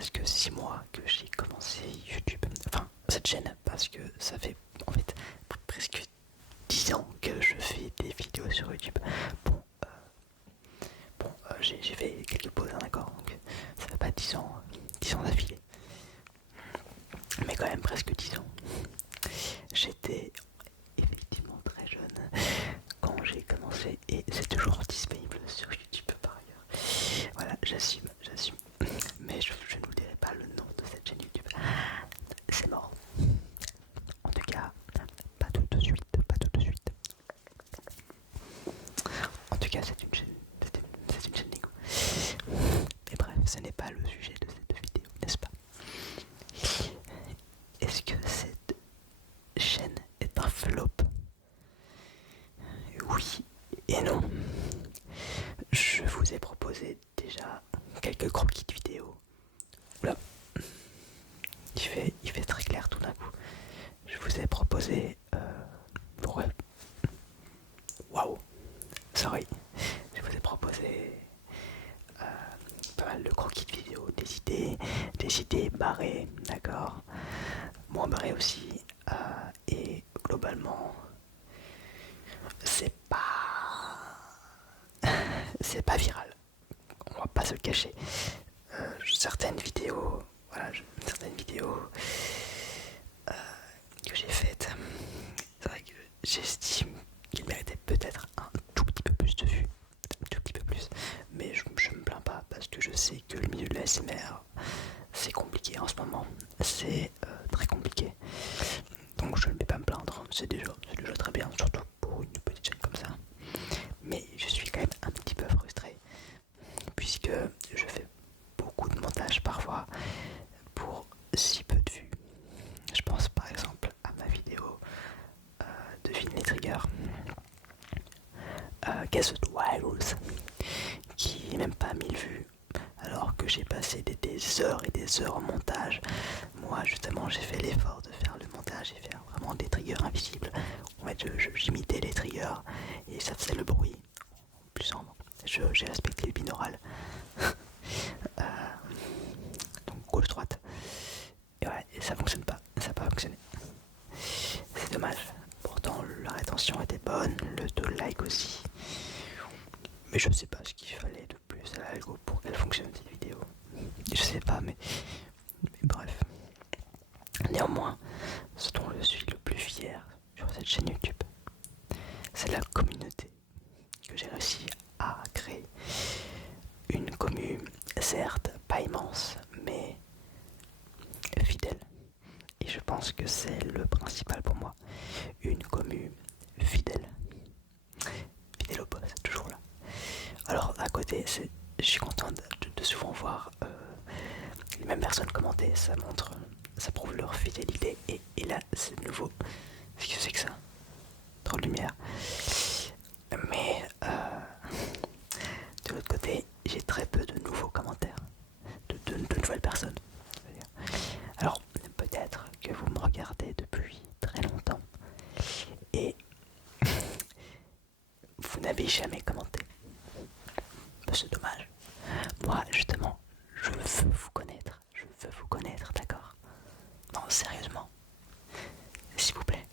presque 6 mois que j'ai commencé YouTube. Enfin, cette chaîne, parce que ça fait en fait presque 10 ans que je fais des vidéos sur YouTube. Bon, j'ai fait quelques pauses, hein, d'accord, donc ça fait pas 10 ans d'affilée. Mais quand même presque 10 ans. J'étais effectivement très jeune quand j'ai commencé et c'est toujours disponible sur YouTube par ailleurs. Voilà, j'assume. Mais je ne vous dirai pas le nom de cette chaîne YouTube. C'est mort. En tout cas, pas tout de suite. En tout cas, c'est une chaîne d'égo. Mais bref, ce n'est pas le sujet de cette vidéo, n'est-ce pas? Est-ce que cette chaîne est un flop? Oui et non. Je vous ai proposé déjà quelques croquis de vidéos. Oula, il fait très clair tout d'un coup. Je vous ai proposé... ouais. Waouh. Sorry. Je vous ai proposé pas mal de croquis de vidéos, des idées barrées, d'accord, moins barrées aussi, et globalement, c'est pas viral. On va pas se le cacher. Certaines vidéos, que j'ai faites, c'est vrai que j'estime qu'il méritait peut-être un tout petit peu plus de vues, un tout petit peu plus, mais je me plains pas parce que je sais que le milieu de la SMR c'est compliqué en ce moment, c'est très compliqué, donc je ne vais pas me plaindre, c'est déjà très bien, surtout pour une petite chaîne comme ça, mais je suis quand même un petit peu frustré puisque je fais beaucoup de montage parfois pour si peu de vues. Je pense par exemple à ma vidéo devine les triggers, Guess the Wild, qui n'est même pas 1000 vues, alors que j'ai passé des heures et des heures en montage. Moi justement j'ai fait l'effort de faire le montage et faire vraiment des triggers invisibles. En fait j'imitais les triggers et ça faisait le bruit. En plus j'ai respecté le binaural. Donc gauche droite. Et ouais, et ça fonctionne pas, ça n'a pas fonctionné. C'est dommage. Pourtant la rétention était bonne, le taux de like aussi. Mais je sais pas ce qu'il fallait de plus à l'algo pour qu'elle fonctionne cette vidéo. Je sais pas, mais bref. Néanmoins, ce dont je suis le plus fier sur cette chaîne YouTube, c'est la communauté que j'ai réussi à créer. Une commu, certes pas immense, mais fidèle. Et je pense que c'est le principal pour moi. Une commu fidèle. Fidèle au poste, toujours là. Alors à côté, je suis content de souvent voir les mêmes personnes commenter. Ça prouve leur fidélité. Et là, c'est nouveau. Qu'est-ce que c'est que ça? Trop de lumière. Mais de l'autre côté, j'ai très peu de nouveaux commentaires, de nouvelles personnes. Alors peut-être que vous me regardez depuis très longtemps et vous n'avez jamais commenté. C'est dommage. Moi justement, je veux vous connaître, d'accord? Non, sérieusement, s'il vous plaît.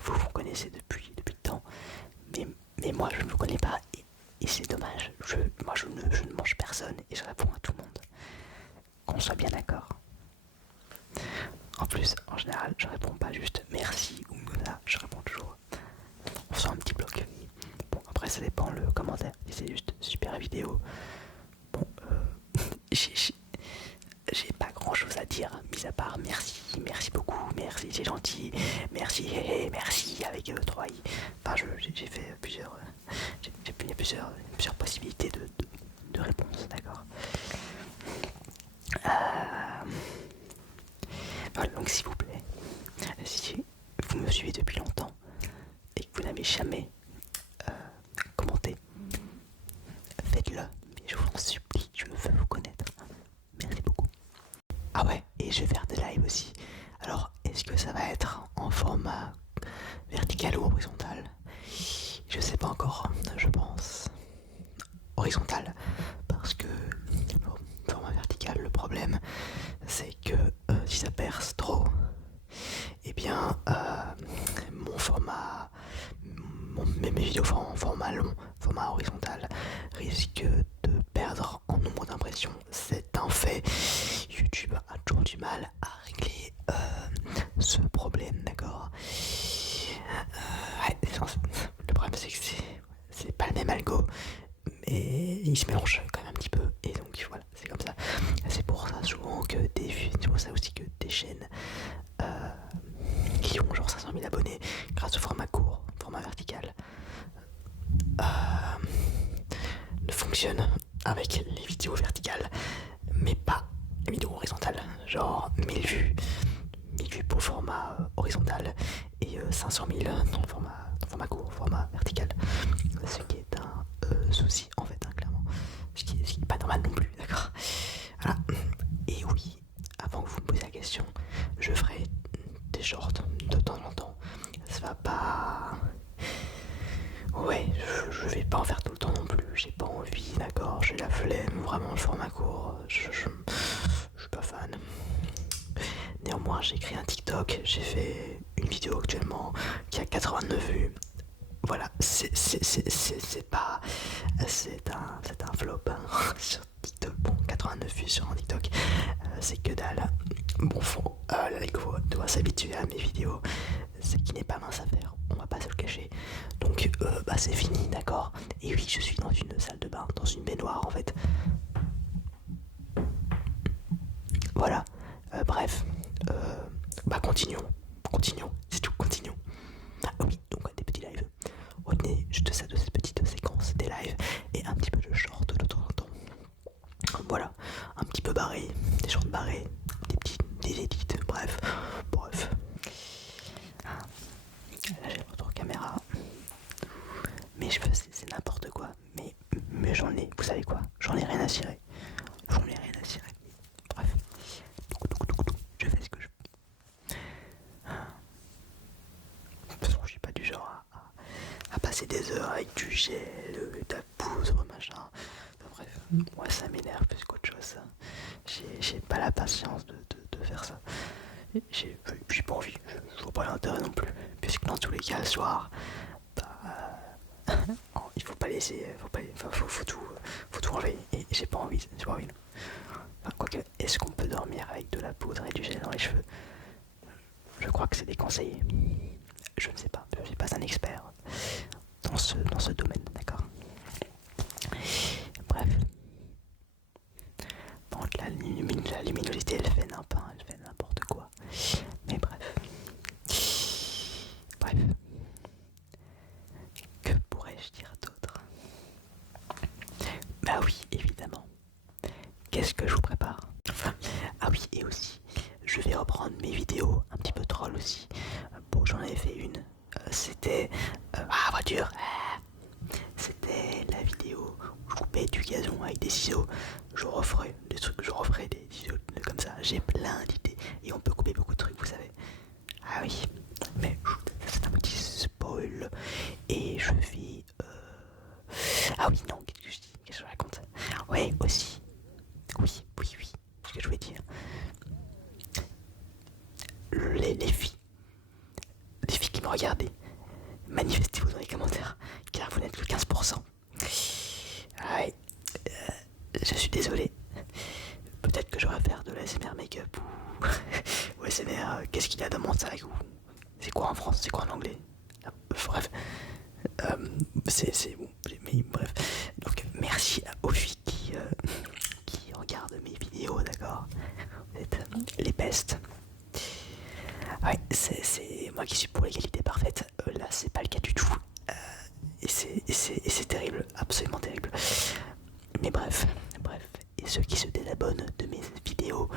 Vous vous connaissez depuis le temps, mais moi je ne vous connais pas et c'est dommage. Moi je ne mange personne et je réponds à tout le monde. Qu'on soit bien d'accord. En plus, en général, je réponds pas juste merci ou là, je réponds toujours. On sent un petit bloc. Bon, après ça dépend le commentaire. Si c'est juste super vidéo, bon, j'ai pas grand chose à dire, mis à part merci beaucoup, merci, c'est gentil, merci, merci avec 3 i. Enfin, j'ai fait plusieurs possibilités de réponse, d'accord. Voilà, donc s'il vous plaît, si vous me suivez depuis longtemps et que vous n'avez jamais commenté, faites-le, mais je vous en supplie, je veux vous connaître. Merci beaucoup. Ah ouais, et je vais faire des lives aussi. Alors, est-ce que ça va être en format vertical ou horizontal? Je sais pas encore, je pense horizontal, parce que format vertical, le problème si ça perce trop, eh bien mon format, mes vidéos en format long, format horizontal, risquent de perdre en nombre d'impressions. C'est un fait. YouTube a toujours du mal à régler ce problème, d'accord. Ouais, le problème c'est que c'est pas le même algo, mais il se mélange quand même un petit peu, et donc voilà, c'est comme ça. C'est pour ça souvent que c'est pour ça aussi que des chaînes qui ont genre 500 000 abonnés grâce au format court, format vertical, ne fonctionnent avec les vidéos verticales, mais pas les vidéos horizontales. Genre 1000 vues pour format horizontal et 500 000 dans le format court, format vertical. Ce qui est un souci en fait, hein, clairement. Ce qui est pas normal non plus, d'accord. Voilà. Et oui, avant que vous me posiez la question, je ferai des shorts de temps en temps. Ça va pas. Ouais, je vais pas en faire tout le temps non plus. J'ai pas envie, d'accord. J'ai la flemme, vraiment le format court. Je suis pas fan. Néanmoins, j'ai créé un TikTok. J'ai fait une vidéo actuellement qui a 89 vues. Voilà, c'est pas. C'est un flop hein, sur TikTok. Bon, 89 vues sur un TikTok, c'est que dalle. Bon, l'algo doit s'habituer à mes vidéos, ce qui n'est pas mince à faire, on va pas se le cacher. Donc, c'est fini, d'accord. Et oui, je suis dans une salle de bain, dans une baignoire en fait. Voilà, bref, continuons, c'est tout, continuons. Ah oui, donc des petits lives. Retenez juste ça de cette petite séquence des lives et un petit peu de short de temps en temps. Voilà, un petit peu barré, des shorts barrés, des edits, bref. Là j'ai le retour caméra. Mes cheveux c'est n'importe quoi, mais j'en ai, vous savez quoi, j'en ai rien à cirer. Bref, je fais ce que je veux. De toute façon je suis pas du genre à passer des heures avec du gel, de la poudre, machin. Enfin, bref, moi ça m'énerve plus qu'autre chose. J'ai pas la patience de faire ça. J'ai pas envie, je vois pas l'intérêt non plus. Puisque dans tous les cas, le soir, il faut pas laisser, faut tout enlever. Et j'ai pas envie. Enfin, quoique, est-ce qu'on peut dormir avec de la poudre et du gel dans les cheveux? Je crois que c'est déconseillé. Je ne sais pas, je ne suis pas un expert dans ce domaine, d'accord. Bref. Bon, la luminosité, elle fait n'importe quoi. Mais bref. Que pourrais-je dire d'autre? Bah oui, évidemment. Qu'est-ce que je vous prépare? Ah oui, et aussi, je vais reprendre mes vidéos un petit peu troll aussi. Bon, j'en avais fait une. C'était... voiture. C'était la vidéo où je coupais du gazon avec des ciseaux. Je referai des ciseaux comme ça. J'ai plein d'idées. Et on peut couper beaucoup de trucs, vous savez. Ah oui, mais c'est un petit spoil. Et je vais... Ah oui, non, qu'est-ce que je dis? Qu'est-ce que je raconte? Ouais, aussi. Oui. Ce que je voulais dire. Les filles. Les filles qui me regardaient. Manifestez-vous dans les commentaires. Car vous n'êtes que 15%. Ouais. Je suis désolé. Peut-être que j'aurais faire de l'ASMR make-up ou ASMR qu'est-ce qu'il y a dans mon sac ou... C'est quoi en France? C'est quoi en anglais? Bref. C'est bon. Mais bref. Donc merci aux filles qui regardent mes vidéos, d'accord? Vous êtes les bestes. Ouais, c'est moi qui suis pour l'égalité parfaite. Là, c'est pas le cas du tout. Et c'est terrible, absolument terrible. Mais bref. Et ceux qui se désabonnent de mes vidéos,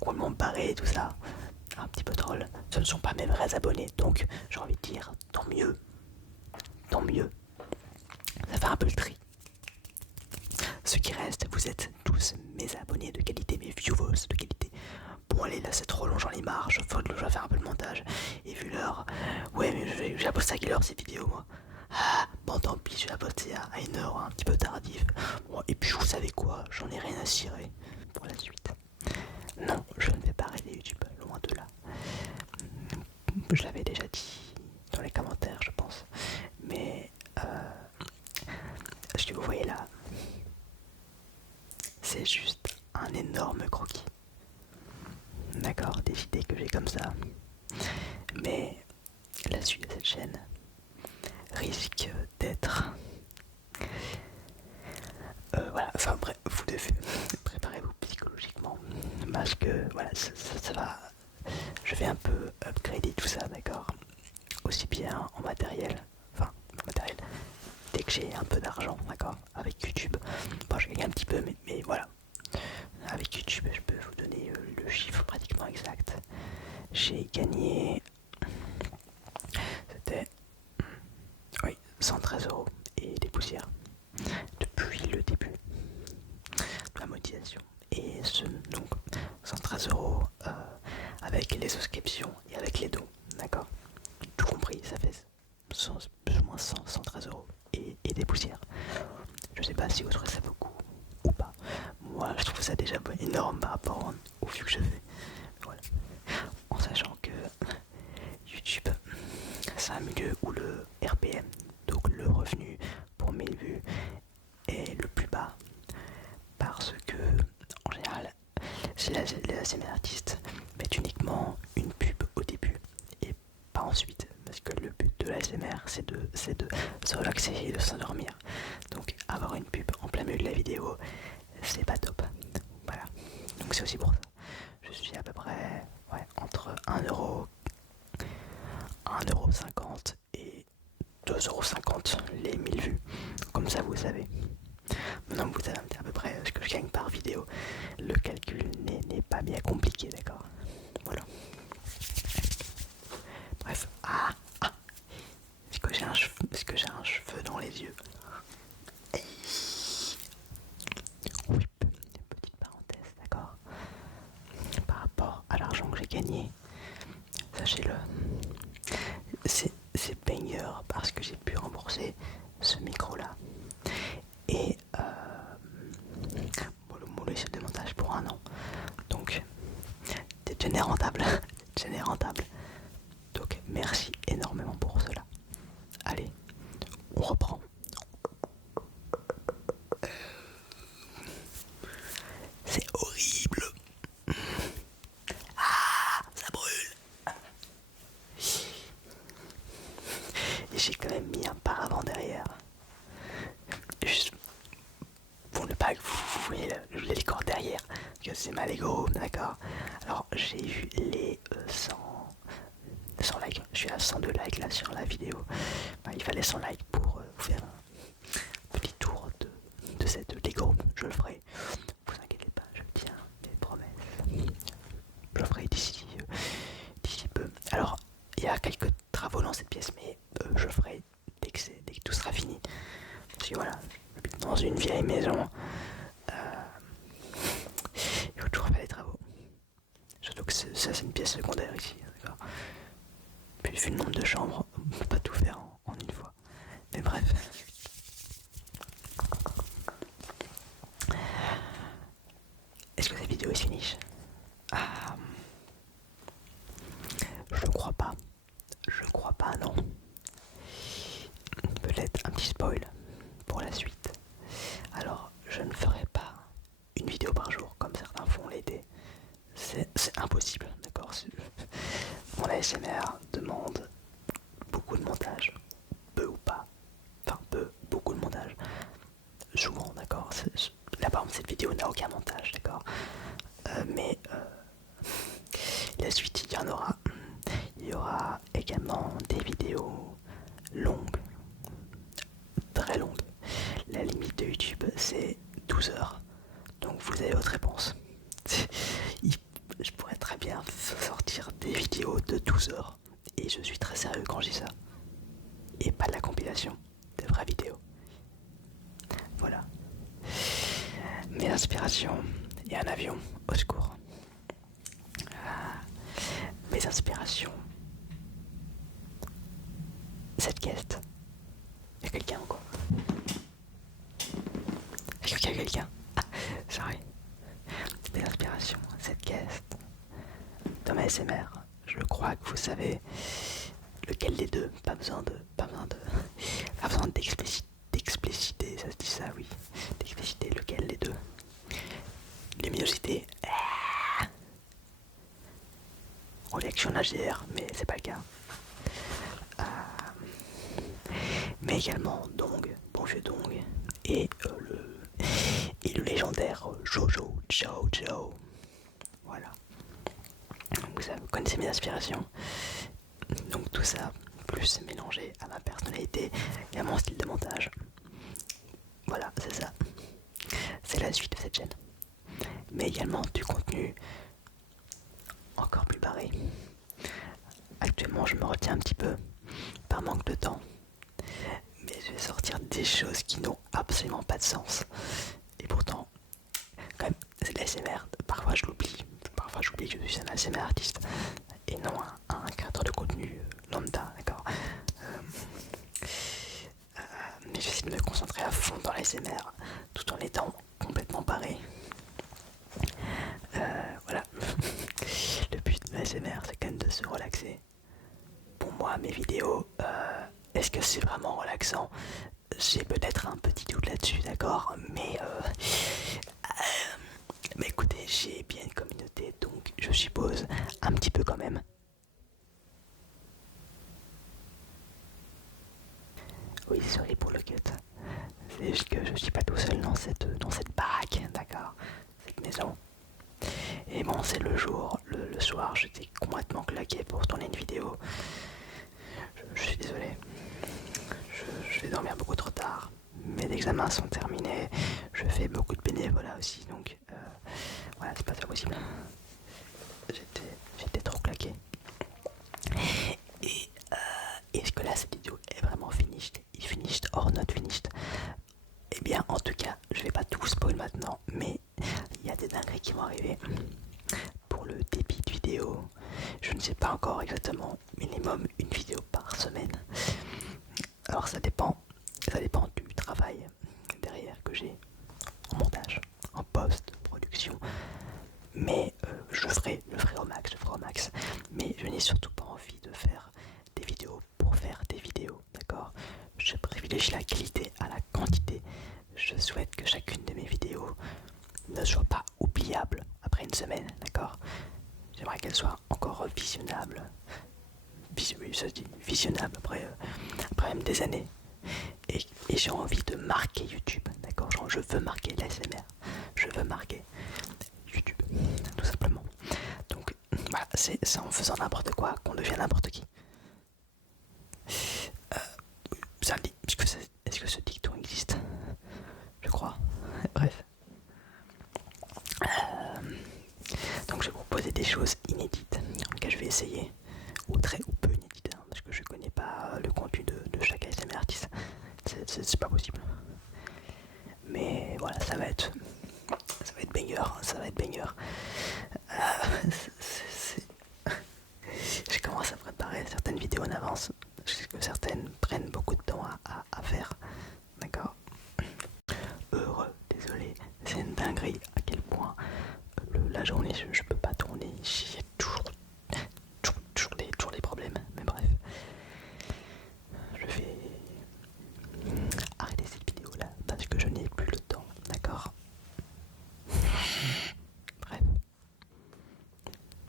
complètement barrés, tout ça, un petit peu troll, ce ne sont pas mes vrais abonnés. Donc, j'ai envie de dire, tant mieux. Ça fait un peu le tri. Ce qui reste, vous êtes tous mes abonnés de qualité, mes viewers de qualité. Bon allez, là c'est trop long, j'en ai marre, je vais faire un peu le montage. Et vu l'heure, ouais mais j'ai posté à quelle heure ces vidéos moi? Bon tant pis, je vais la poster à une heure un petit peu tardive. Bon, et puis vous savez quoi, j'en ai rien à cirer pour la suite. Non, je ne vais pas c'est juste un énorme croquis. D'accord, des idées que j'ai comme ça. Mais la suite de cette chaîne risque d'être... voilà, enfin bref, vous devez préparez-vous psychologiquement parce que voilà, ça va... Je vais un peu upgrader tout ça, d'accord. Aussi bien en matériel, enfin matériel, dès que j'ai un peu d'argent, d'accord, avec YouTube. Bon, je gagne un petit peu, mais voilà. Avec YouTube, je peux vous donner le chiffre pratiquement exact. J'ai gagné, c'était, oui, 113 € et des poussières depuis le début de la monétisation. Et donc 113 € avec les souscriptions et avec les dons, d'accord. Tout compris, ça fait plus ou moins 113 € et des poussières. Je sais pas si vous trouvez ça beaucoup ou pas. Moi, je trouve ça déjà énorme par rapport au vues que je fais. Voilà. En sachant que YouTube, c'est un milieu où le RPM, donc le revenu pour 1000 vues, est le plus bas. Parce que, en général, si les ASMR artistes mettent uniquement une pub au début et pas ensuite. Parce que le but de l'ASMR, c'est de se relaxer et de s'endormir. Donc, avoir une pub en plein milieu de la vidéo, c'est pas top. Voilà. Donc, c'est aussi pour ça. Je suis à peu près entre 1€, 1,50€ et 2,50€ les 1000 vues. Comme ça, vous savez. Maintenant, vous savez à peu près ce que je gagne par vidéo. Le calcul n'est pas bien compliqué, d'accord. Voilà. Bref. Est-ce que j'ai un cheveu dans les yeux? Oui, petite parenthèse, d'accord. Par rapport à l'argent que j'ai gagné, sachez-le, c'est banger parce que j'ai pu rembourser ce micro là et mon logiciel de montage pour 1 an. Donc c'est déjà rentable, déjà rentable. Donc merci énormément pour cela. Allez, on reprend. C'est horrible. Ça brûle. Et j'ai quand même mis un paravent derrière. Juste pour ne pas que vous voyez les corps derrière. Parce que c'est ma Lego, d'accord. Alors j'ai eu les 100 likes. Je suis à 102 likes là sur la vidéo. Il fallait 100 likes pour vous faire un petit tour de cette Lego. Je le ferai. Vous inquiétez pas, je tiens mes promesses. Je le ferai d'ici peu. Alors, il y a quelques travaux dans cette pièce, mais je le ferai dès que tout sera fini. Parce que voilà, j'habite dans une vieille maison. Il faut toujours faire des travaux. Surtout que ça, c'est une pièce secondaire ici, d'accord. Puis vu le nombre de chambres, on peut pas tout faire en une fois. Mais bref. Est-ce que cette vidéo est finie? Je crois pas. Je crois pas, non. Peut-être un petit spoil pour la suite. Alors, je ne ferai pas une vidéo par jour comme certains font l'été. C'est impossible, d'accord. Mon ASMR demande beaucoup de montage. Peu ou pas. Enfin, beaucoup de montage. Souvent, d'accord. Là, par exemple, cette vidéo n'a aucun montage, d'accord. Mais la suite, il y en aura. Il y aura également des vidéos longues, très longues. La limite de YouTube, c'est 12 heures. Donc vous avez votre réponse. Je pourrais très bien sortir des vidéos de 12 heures. Et je suis très sérieux quand je dis ça. Et pas de la compilation, de vraies vidéos. Voilà. Mes inspirations et un avion, au secours. Mes inspirations. Cette guest. Y'a quelqu'un ou quoi? Est-ce qu'il y a quelqu'un? Sorry. Mes inspirations, cette guest. Dans ma SMR, je crois que vous savez lequel des deux. Pas besoin d'expliciter, ça se dit ça, oui. D'expliciter lequel des deux. que je suis en HDR, mais c'est pas le cas. Mais également Dong, bon vieux Dong, et le légendaire Jojo Jojo. Voilà. Vous connaissez mes aspirations. Donc tout ça, plus mélangé à ma personnalité et à mon style de montage. Voilà, c'est ça. C'est la suite de cette chaîne. Mais également du contenu encore plus barré. Actuellement, je me retiens un petit peu par manque de temps. Mais je vais sortir des choses qui n'ont absolument pas de sens. Et pourtant, quand même, c'est de l'ASMR. Parfois, je l'oublie. Parfois, j'oublie que je suis un ASMR artiste et non un créateur de contenu lambda, d'accord. Mais j'essaie de me concentrer à fond dans l'ASMR tout en étant complètement barré. Voilà. Le but de l'ASMR, c'est quand même de se relaxer. Pour moi, mes vidéos, est-ce que c'est vraiment relaxant? J'ai peut-être un petit doute là-dessus, d'accord, mais écoutez, j'ai bien une communauté, donc je suppose un petit peu quand même. Oui, sorry pour le cut. C'est juste que je suis pas tout seul dans cette baraque, d'accord, cette maison. Et bon, c'est le jour, le soir, j'étais complètement claqué pour tourner une vidéo. Je suis désolé. Je vais dormir beaucoup trop tard. Mes examens sont terminés. Je fais beaucoup de bénévolat aussi, donc voilà, c'est pas ça possible. J'étais trop claqué. Et est-ce que là, cette vidéo est vraiment finished? Finished or not finished? Eh bien, en tout cas, je vais pas tout spoil maintenant, mais il y a des dingueries qui vont arriver. Pour le débit de vidéo, je ne sais pas encore exactement, minimum une vidéo par semaine. Alors ça dépend du travail derrière que j'ai en montage, en post-production. Mais je ferai au max, Mais je n'ai surtout pas envie de faire des vidéos pour faire des vidéos, d'accord? Je privilégie la qualité à la quantité. Je souhaite que chacune de mes vidéos ne soit pas oubliable après une semaine, d'accord? J'aimerais qu'elle soit encore visionnable. Oui, ça se dit, visionnable après même des années. Et j'ai envie de marquer YouTube, d'accord? Je veux marquer l'ASMR. Je veux marquer YouTube, tout simplement. Donc voilà, c'est en faisant n'importe quoi qu'on devient n'importe qui. Ça me dit, est-ce que ce dicton existe? Je crois. Bref. Donc je vais vous proposer des choses inédites que je vais essayer, ou très ou peu inédites, hein, parce que je connais pas le contenu de chaque ASMR artiste. C'est pas possible. Mais voilà, ça va être banger, ça va être banger. Je commence à préparer certaines vidéos en avance. Je sais que certaines prennent beaucoup de temps à faire. D'accord. Heureux, désolé, c'est une dinguerie à quel point la journée je peux pas tourner. J'ai toujours des problèmes. Mais bref, je vais arrêter cette vidéo là parce que je n'ai plus le temps. D'accord. Bref.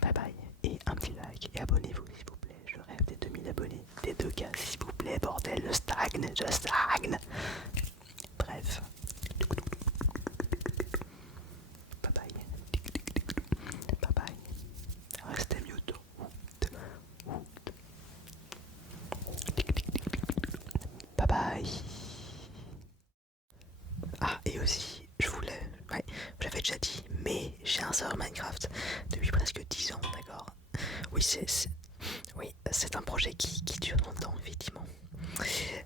Bye bye. Et un petit like et abonnez-vous s'il vous plaît. Je rêve des 2000 abonnés. Des 2K s'il vous plaît. Bordel, je stagne. Bref. Bye bye. Bye bye. Restez mute. Bye bye. Ah, et aussi, ouais, je l'avais déjà dit, mais j'ai un serveur Minecraft depuis presque 10 ans, d'accord? Oui, c'est un projet qui dure longtemps, effectivement.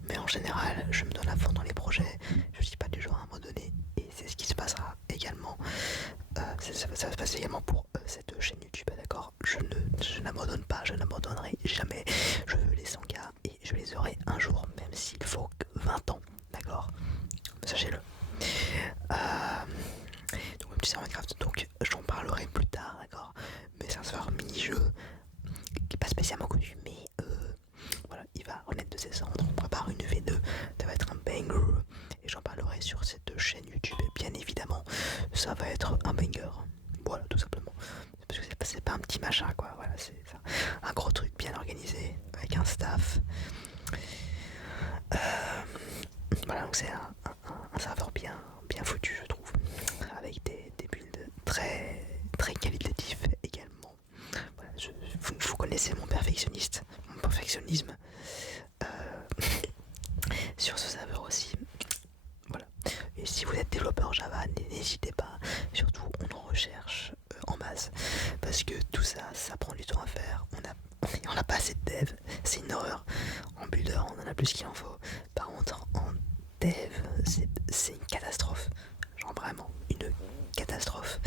Mais en général, je me donne à fond dans les projets. Je suis pas du genre à abandonner. Et c'est ce qui se passera également. Ça va se passer également pour cette chaîne YouTube, d'accord? Je n'abandonne pas, je n'abandonnerai jamais. Je veux les 100K et je les aurai un jour, même s'il faut 20 ans, d'accord? Sachez-le. Donc, un petit serveur Minecraft, donc j'en parlerai plus tard, d'accord? Mais c'est un serveur mini-jeu qui est pas spécialement connu, mais voilà, il va renaître de ses cendres. On prépare une V2, ça va être un banger. Et j'en parlerai sur cette chaîne YouTube, bien évidemment. Ça va être un banger. Voilà, tout simplement. Parce que c'est pas un petit machin quoi, voilà, c'est ça. Un gros truc bien organisé, avec un staff. Voilà, donc c'est un serveur bien foutu je trouve, avec des builds très qualitatifs également. Voilà, vous connaissez mon perfectionnisme euh, sur ce serveur aussi. Voilà. Et si vous êtes développeur Java, n'hésitez pas. Surtout, on en recherche en masse. Parce que tout ça, ça prend du temps à faire. On a pas assez de dev. C'est une horreur. En builder, on en a plus qu'il en faut. Par contre, en dev, c'est une catastrophe. Genre vraiment, une catastrophe.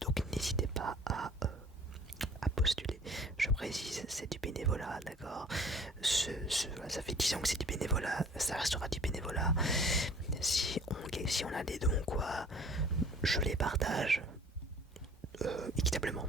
Donc n'hésitez pas à postuler. Je précise, c'est du bénévolat, d'accord. Ça fait 10 ans que c'est du bénévolat, ça restera du bénévolat. Si on a des dons, quoi, je les partage équitablement.